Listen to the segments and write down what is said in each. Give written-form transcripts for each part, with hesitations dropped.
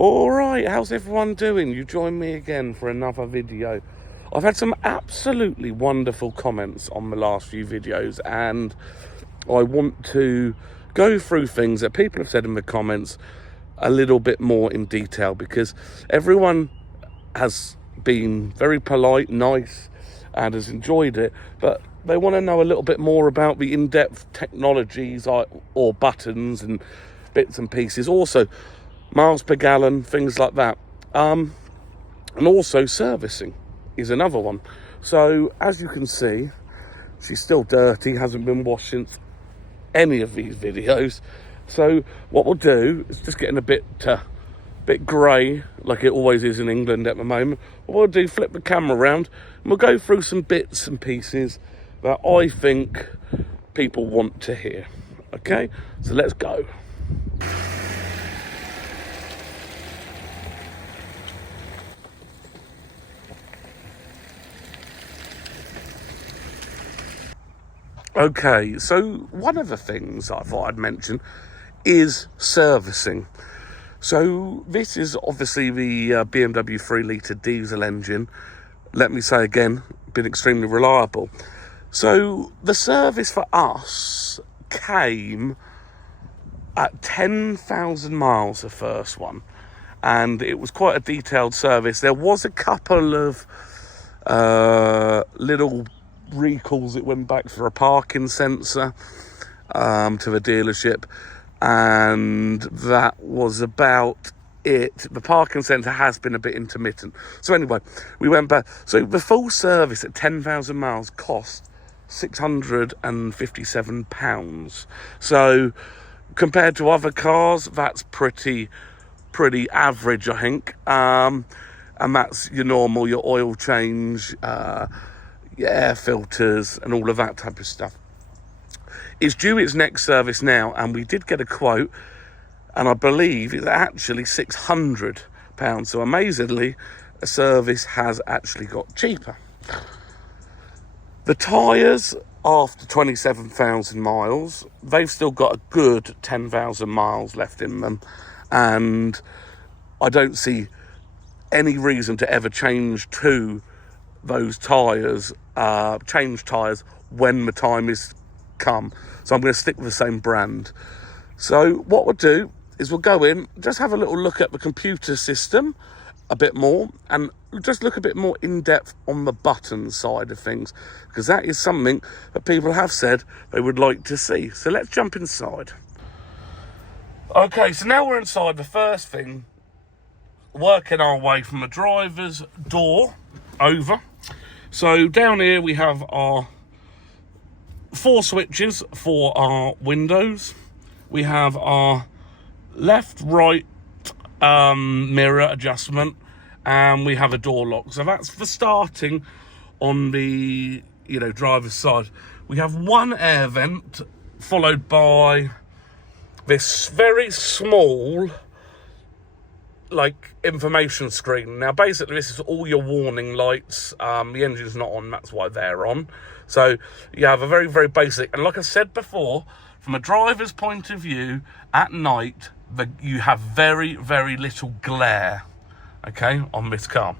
Alright, how's everyone doing? You join me again for another video. I've had some absolutely wonderful comments on the last few videos, and I want to go through things that people have said in the comments a little bit more in detail, because everyone has been very polite, nice, and has enjoyed it, but they want to know a little bit more about the in-depth technologies or buttons and bits and pieces. Also, miles per gallon, things like that. And also servicing is another one. So as you can see, she's still dirty, hasn't been washed since any of these videos. So what we'll do is just getting a bit grey, like it always is in England at the moment. What we'll do, flip the camera around, and we'll go through some bits and pieces that I think people want to hear. Okay, so let's go. Okay, so one of the things I thought I'd mention is servicing. So this is obviously the BMW 3-litre diesel engine. Let me say again, been extremely reliable. So the service for us came at 10,000 miles, the first one. And it was quite a detailed service. There was a couple of little recalls. It went back for a parking sensor to the dealership, and that was about it. The parking sensor has been a bit intermittent. So anyway, we went back. So the full service at 10,000 miles cost £657. So compared to other cars, that's pretty average, I think. And that's your normal, your oil change, air filters and all of that type of stuff. It's due its next service now, and we did get a quote, and I believe it's actually £600. So amazingly, a service has actually got cheaper. The tyres, after 27,000 miles, they've still got a good 10,000 miles left in them, and I don't see any reason to ever change those tyres, change tyres when the time is come. So I'm going to stick with the same brand. So what we'll do is we'll go in, just have a little look at the computer system a bit more, and just look a bit more in depth on the button side of things, because that is something that people have said they would like to see. So let's jump inside. Okay, so now we're inside. The first thing, working our way from the driver's door over. So down here we have our 4 switches for our windows. We have our left, right mirror adjustment, and we have a door lock. So that's for starting on the driver's side. We have one air vent, followed by this very small information screen. Now basically this is all your warning lights. The engine's not on, that's why they're on. So you have a very, very basic, and like I said before, from a driver's point of view, at night you have very, very little glare, okay, on this car.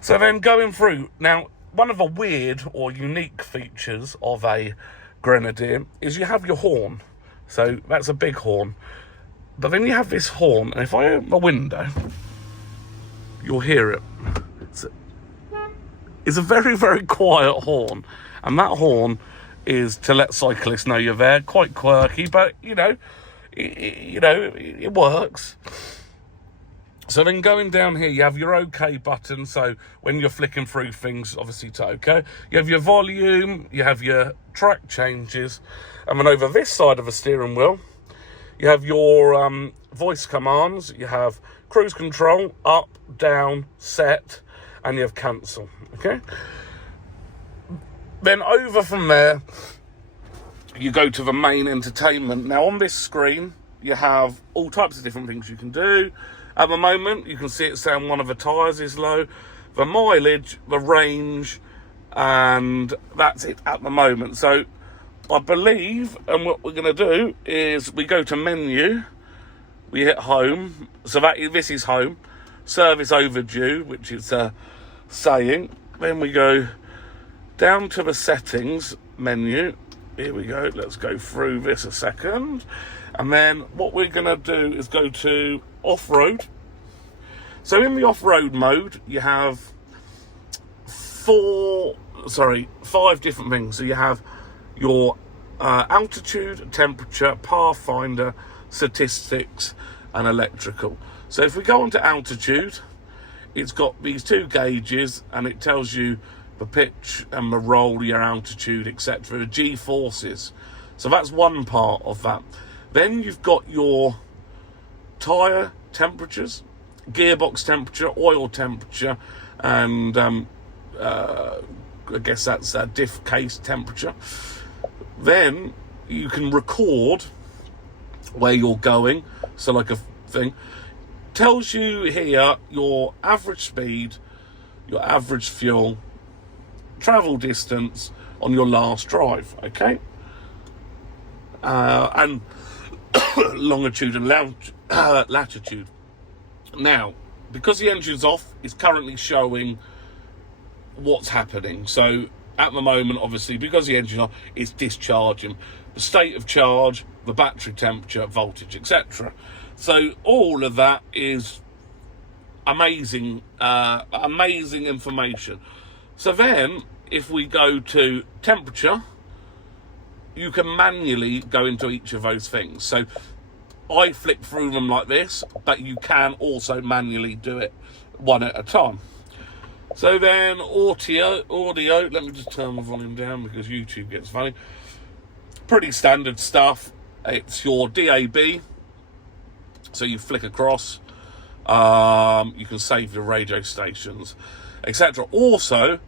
So then going through, now one of the weird or unique features of a Grenadier is you have your horn. So that's a big horn. But then you have this horn, and if I open the window, you'll hear it. It's a very, very quiet horn. And that horn is to let cyclists know you're there. Quite quirky, but, it works. So then going down here, you have your OK button. So when you're flicking through things, obviously to OK. You have your volume, you have your track changes. And then over this side of the steering wheel, you have your voice commands, you have cruise control, up, down, set, and you have cancel, okay? Then over from there, you go to the main entertainment. Now on this screen, you have all types of different things you can do. At the moment, you can see it saying one of the tyres is low, the mileage, the range, and that's it at the moment. So I believe, and what we're going to do is we go to menu, we hit home. So this is home. Service overdue, which is saying. Then we go down to the settings menu. Here we go. Let's go through this a second. And then what we're going to do is go to off-road. So in the off-road mode, you have 5 different things. So you have your altitude, temperature, pathfinder, statistics, and electrical. So if we go on to altitude, it's got these 2 gauges, and it tells you the pitch and the roll, your altitude, etc. The G-forces. So that's one part of that. Then you've got your tyre temperatures, gearbox temperature, oil temperature, and I guess that's diff case temperature. Then you can record where you're going. So like a thing. Tells you here your average speed, your average fuel, travel distance on your last drive, okay? And longitude and latitude. Now, because the engine's off, it's currently showing what's happening. So at the moment, obviously, because the engine's off, it's discharging. The state of charge, the battery temperature, voltage, etc. So all of that is amazing, amazing information. So then, if we go to temperature, you can manually go into each of those things. So I flick through them like this, but you can also manually do it one at a time. So then audio, let me just turn the volume down because YouTube gets funny. Pretty standard stuff. It's your DAB. So you flick across, you can save your radio stations, etc. Also,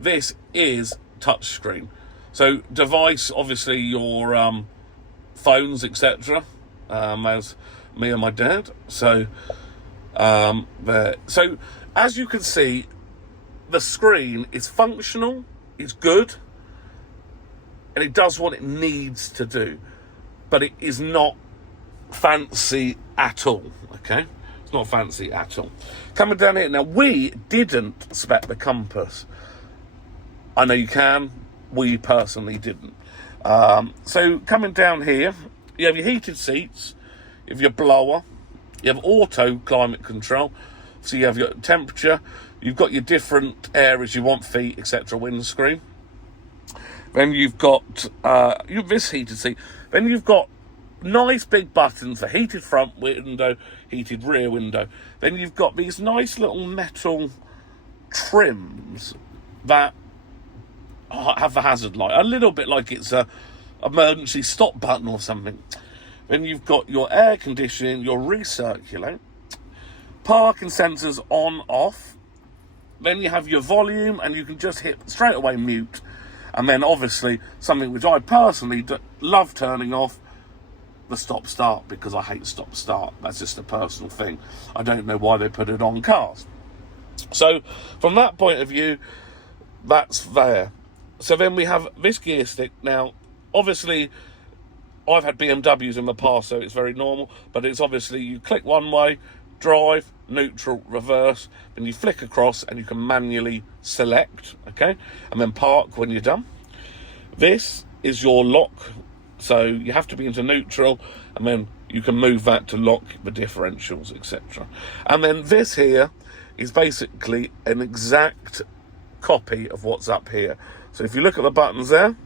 this is touchscreen. So device, obviously your phones, etc. As me and my dad. So there. So as you can see, the screen is functional, it's good, and it does what it needs to do, but it is not fancy at all, okay? It's not fancy at all. Coming down here, now we didn't spec the compass. I know you can, we personally didn't. So coming down here, you have your heated seats, you have your blower, you have auto climate control, so you have your temperature, you've got your different areas you want, feet, etc., windscreen. Then you've got this heated seat. Then you've got nice big buttons for heated front window, heated rear window. Then you've got these nice little metal trims that have the hazard light, a little bit like it's a emergency stop button or something. Then you've got your air conditioning, your recirculate, parking sensors on, off. Then you have your volume, and you can just hit straight away mute. And then obviously something which I personally love turning off, the stop start, because I hate stop start. That's just a personal thing. I don't know why they put it on cars. So from that point of view, that's there. So then we have this gear stick. Now, obviously, I've had BMWs in the past, so it's very normal, but it's obviously you click one way, drive, neutral, reverse, then you flick across and you can manually select, okay, and then park when you're done. This is your lock, so you have to be into neutral, and then you can move that to lock the differentials, etc. And then this here is basically an exact copy of what's up here. So if you look at the buttons there,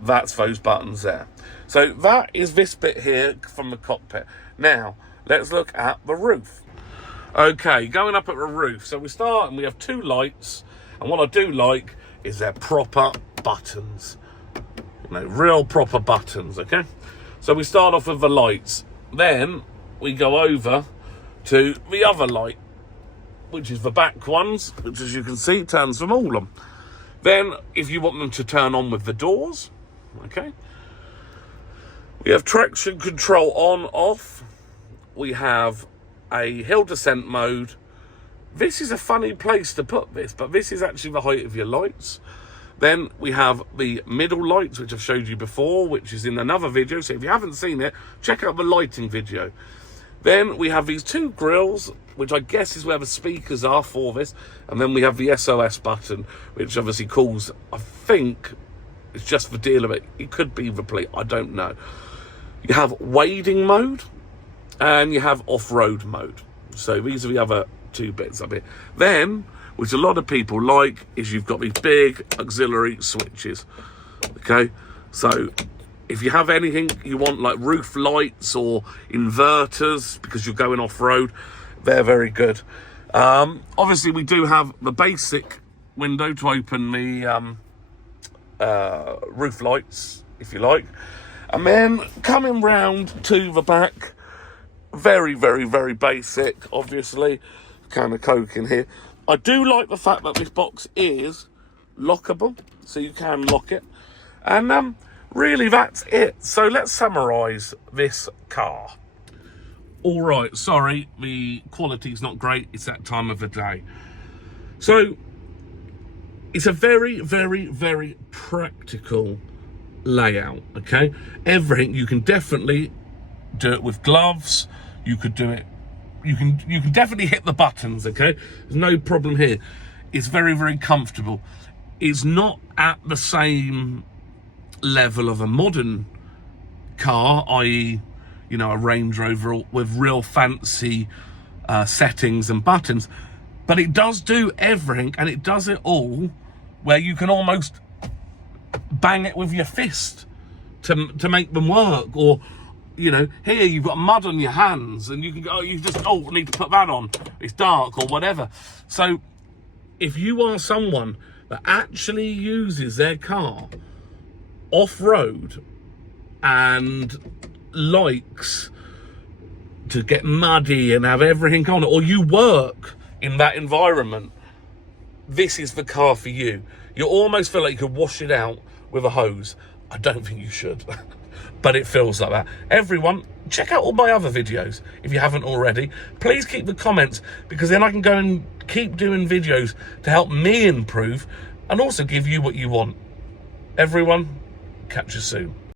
that's those buttons there. So that is this bit here from the cockpit. Now, let's look at the roof. Okay, going up at the roof. So we start and we have 2 lights. And what I do like is they're proper buttons. You know, real proper buttons, okay? So we start off with the lights. Then we go over to the other light, which is the back ones, which as you can see, turns them all on. Then, if you want them to turn on with the doors, okay? We have traction control on, off. We have a hill descent mode. This is a funny place to put this, but this is actually the height of your lights. Then we have the middle lights, which I've showed you before, which is in another video. So if you haven't seen it, check out the lighting video. Then we have these two grills, which I guess is where the speakers are for this. And then we have the SOS button, which obviously calls, I think it's just the deal of it. It could be the police, I don't know. You have wading mode and you have off-road mode. So these are the other two bits of it. Then, which a lot of people like, is you've got these big auxiliary switches. Okay, so if you have anything you want, like roof lights or inverters, because you're going off-road, they're very good. Obviously, we do have the basic window to open the roof lights, if you like. And then coming round to the back, very, very, very basic, obviously. Can of Coke in here. I do like the fact that this box is lockable, so you can lock it. And really, that's it. So let's summarise this car. All right, sorry, the quality's not great. It's that time of the day. So it's a very, very, very practical layout, okay? Everything, you can definitely do it with gloves. You could do it, you can definitely hit the buttons, okay? There's no problem here. It's very, very comfortable. It's not at the same level of a modern car, i.e., you know, a Range Rover with real fancy settings and buttons, but it does do everything, and it does it all where you can almost bang it with your fist to make them work. Or, you know, here you've got mud on your hands and you can go, you just, oh, I need to put that on, it's dark or whatever. So if you are someone that actually uses their car off-road and likes to get muddy and have everything on it, or you work in that environment, this is the car for you. You almost feel like you could wash it out with a hose. I don't think you should, but it feels like that. Everyone, check out all my other videos if you haven't already. Please keep the comments, because then I can go and keep doing videos to help me improve and also give you what you want. Everyone, catch you soon.